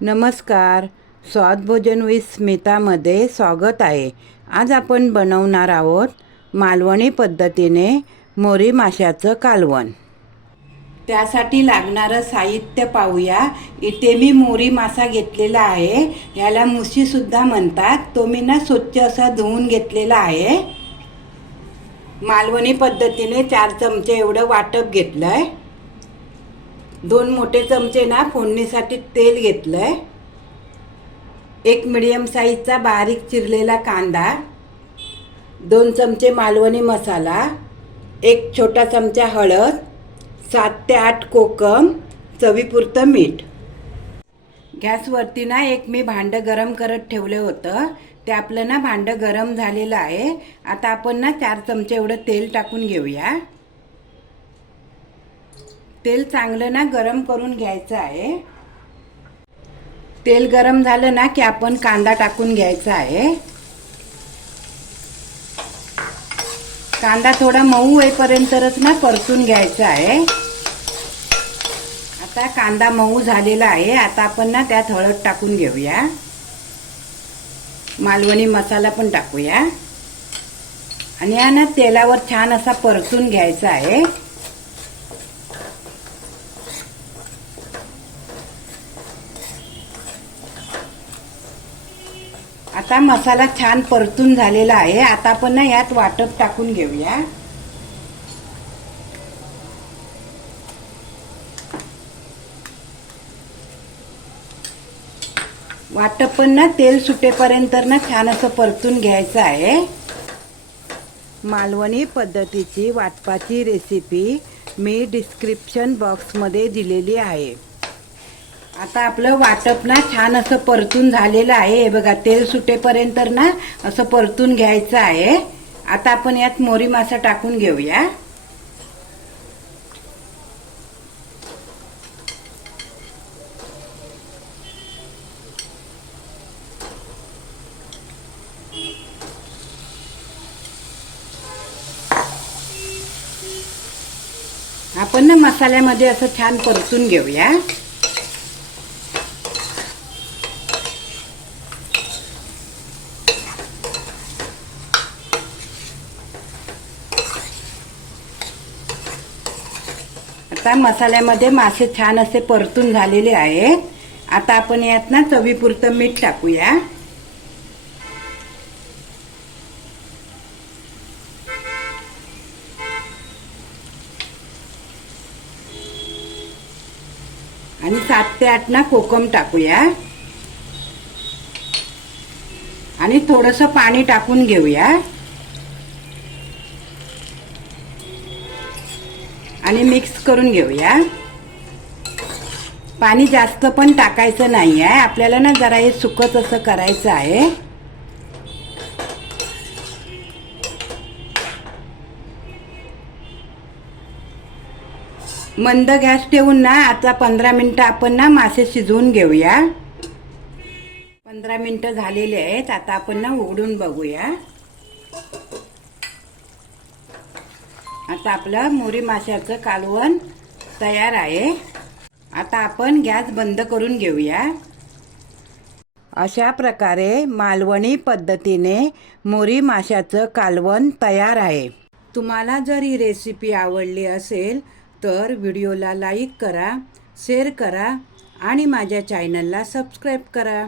नमस्कार. स्वादभोजन विथ स्मितामध्ये स्वागत आहे. आज आपण बनवणार आहोत मालवणी पद्धतीने मोरी माशाचं कालवण. त्यासाठी लागणारं साहित्य पाहूया. इथे मी मोरी मासा घेतलेला आहे. याला मुशीसुद्धा म्हणतात. तो मी ना स्वच्छ असा धुवून घेतलेला आहे. मालवणी पद्धतीने चार चमचे एवढं वाटप घेतलं आहे दोन मोठे चमचे ना फोडणीसाठी तेल घेतलंय. एक मिडियम साईजचा बारीक चिरलेला कांदा दोन चमचे मालवणी मसाला एक छोटा चमचा हळद सात ते आठ कोकम चवीपुरतं मीठ. गॅसवरती ना एक मी भांडं गरम करत ठेवलं होतं. ते आपलं ना भांडं गरम झालेलं आहे. आता आपण ना चार चमचे एवढं तेल टाकून घेऊया. तेल चांगलं ना गरम करून घ्यायचं आहे. तेल गरम झालं ना की आपण कांदा टाकून घ्यायचा आहे. कांदा थोडा मऊ होईपर्यंतच ना परतून घ्यायचा आहे. आता कांदा मऊ झालेला आहे. आता आपण ना त्यात हळद टाकून घेऊया. मालवणी मसाला पण टाकूया. आणि हा ना तेलावर छान असा परतून घ्यायचा आहे. आता मसाला छान परतून झालेला आहे. आता आपण ना यात वाटप टाकून घेऊया. वाटप पण ना तेल सुटेपर्यंत ना छान असं परतून घ्यायचं आहे. मालवणी पद्धतीची वाटपाची रेसिपी मी डिस्क्रिप्शन बॉक्समध्ये दिलेली आहे. आता आपलं वाटप ना छान असं परतून झालेलं आहे. हे बघा तेल सुटेपर्यंत ना असं परतून घ्यायचं आहे. आता आपण यात मोरी मासा टाकून घेऊया. आपण ना मसाल्यामध्ये असं छान परतून घेऊया. आता मसाल्यामध्ये मासे छान असे परतून झालेले आहे. आता आपण यात ना चवीपुरतं मीठ टाकूया. आणि सात ते आठ ना कोकम टाकूया. आणि थोडस पाणी टाकून घेऊया. आणि मिक्स करून घेऊया. पाणी जास्त पण टाकायचं नाही आहे आपल्याला ना जरा हे सुकत असं करायचं आहे. मंद गॅस ठेवून ना आता पंधरा मिनटं आपण ना मासे शिजवून घेऊया. पंधरा मिनटं झालेले आहेत. आता आपण ना उघडून बघूया. आता आपलं मोरी माशाचं कालवण तयार आहे. आता आपण गॅस बंद करून घेऊया. अशा प्रकारे मालवणी पद्धतीने मोरी माशाचं कालवण तयार आहे. तुम्हाला जर ही रेसिपी आवडली असेल तर व्हिडिओला लाईक करा शेअर करा आणि माझ्या चॅनलला सबस्क्राईब करा.